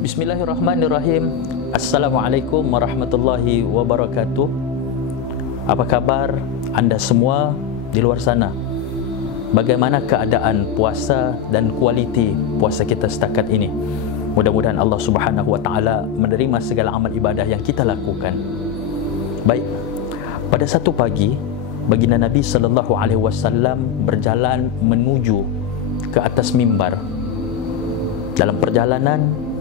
Bismillahirrahmanirrahim. Assalamualaikum warahmatullahi wabarakatuh. Apa kabar anda semua di luar sana? Bagaimana keadaan puasa dan kualiti puasa kita setakat ini? Mudah-mudahan Allah Subhanahu wa taala menerima segala amal ibadah yang kita lakukan. Baik. Pada satu pagi, baginda Nabi sallallahu alaihi wasallam berjalan menuju ke atas mimbar. Dalam perjalanan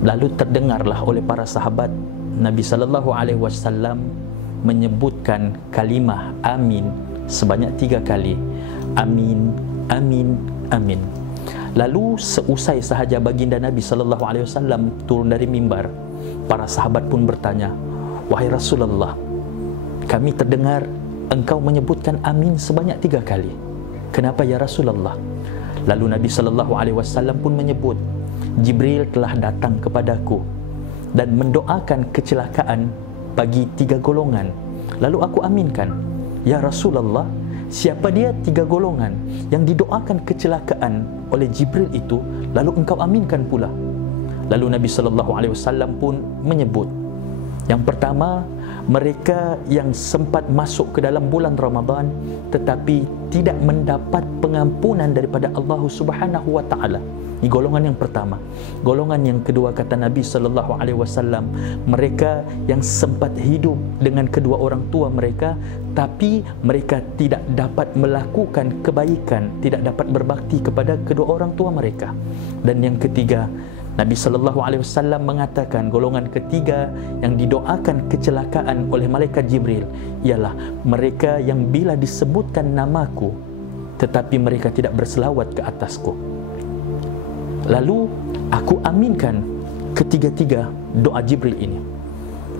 lalu terdengarlah oleh para sahabat Nabi sallallahu alaihi wasallam menyebutkan kalimah amin sebanyak 3 kali. Amin, amin, amin. Lalu seusai sahaja baginda Nabi sallallahu alaihi wasallam turun dari mimbar, para sahabat pun bertanya, "Wahai Rasulullah, kami terdengar engkau menyebutkan amin sebanyak 3 kali. Kenapa ya Rasulullah?" Lalu Nabi sallallahu alaihi wasallam pun menyebut, "Jibril telah datang kepadaku dan mendoakan kecelakaan bagi 3 golongan. Lalu aku aminkan, ya Rasulullah, siapa dia 3 golongan yang didoakan kecelakaan oleh Jibril itu, lalu engkau aminkan pula?" Lalu Nabi sallallahu alaihi wasallam pun menyebut, yang pertama, mereka yang sempat masuk ke dalam bulan Ramadan tetapi tidak mendapat pengampunan daripada Allah Subhanahu wa taala. Ini golongan yang pertama. Golongan yang kedua, kata Nabi sallallahu alaihi wasallam, mereka yang sempat hidup dengan kedua orang tua mereka tapi mereka tidak dapat melakukan kebaikan, tidak dapat berbakti kepada kedua orang tua mereka. Dan yang ketiga, Nabi sallallahu alaihi wasallam mengatakan golongan ketiga yang didoakan kecelakaan oleh malaikat Jibril ialah mereka yang bila disebutkan namaku tetapi mereka tidak berselawat ke atasku. Lalu aku aminkan ketiga-tiga doa Jibril ini.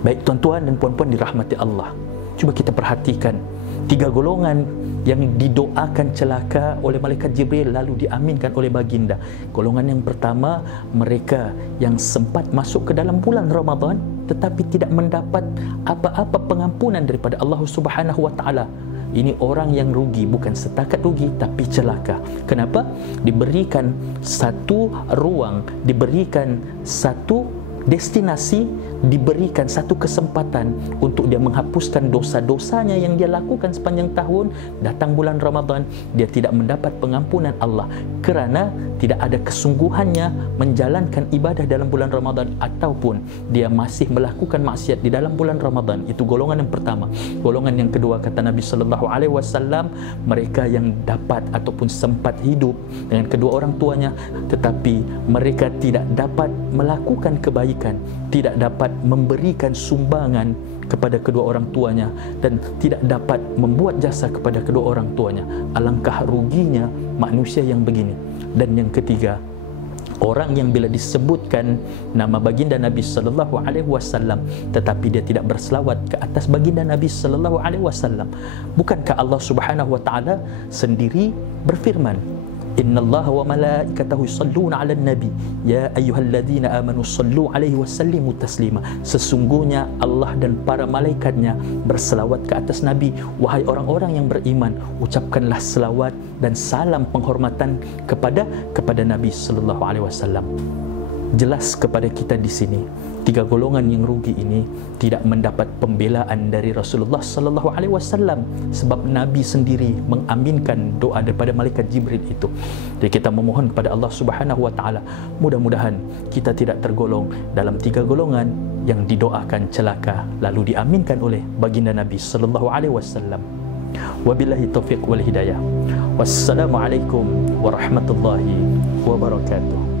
Baik tuan-tuan dan puan-puan dirahmati Allah, cuba kita perhatikan 3 golongan yang didoakan celaka oleh malaikat Jibril lalu diaminkan oleh baginda. Golongan yang pertama, mereka yang sempat masuk ke dalam bulan Ramadan tetapi tidak mendapat apa-apa pengampunan daripada Allah Subhanahu wa taala. Ini orang yang rugi, bukan setakat rugi tapi celaka. Kenapa? Diberikan satu ruang, diberikan satu destinasi, diberikan satu kesempatan untuk dia menghapuskan dosa-dosanya yang dia lakukan sepanjang tahun. Datang bulan Ramadan, dia tidak mendapat pengampunan Allah kerana tidak ada kesungguhannya menjalankan ibadah dalam bulan Ramadan ataupun dia masih melakukan maksiat di dalam bulan Ramadan. Itu golongan yang pertama. Golongan yang kedua, kata Nabi sallallahu alaihi wasallam, mereka yang dapat ataupun sempat hidup dengan kedua orang tuanya tetapi mereka tidak dapat melakukan kebaikan, tidak dapat memberikan sumbangan kepada kedua orang tuanya dan tidak dapat membuat jasa kepada kedua orang tuanya. Alangkah ruginya manusia yang begini. Dan yang ketiga, orang yang bila disebutkan nama baginda Nabi sallallahu alaihi wasallam tetapi dia tidak berselawat ke atas baginda Nabi sallallahu alaihi wasallam. Bukankah Allah Subhanahu wa taala sendiri berfirman, "Innallaha wa malaikatahu yusholluna 'alan nabi ya ayyuhalladzina amanu shallu 'alaihi wa sallimu taslima." Sesungguhnya Allah dan para malaikatnya berselawat ke atas Nabi. Wahai orang-orang yang beriman, ucapkanlah selawat dan salam penghormatan kepada Nabi sallallahu alaihi wasallam. Jelas kepada kita di sini 3 golongan yang rugi ini tidak mendapat pembelaan dari Rasulullah sallallahu alaihi wasallam sebab Nabi sendiri mengaminkan doa daripada malaikat Jibril itu. Jadi kita memohon kepada Allah Subhanahu wa taala, mudah-mudahan kita tidak tergolong dalam 3 golongan yang didoakan celaka lalu diaminkan oleh baginda Nabi sallallahu alaihi wasallam. Wabillahi taufiq wal hidayah. Wassalamualaikum warahmatullahi wabarakatuh.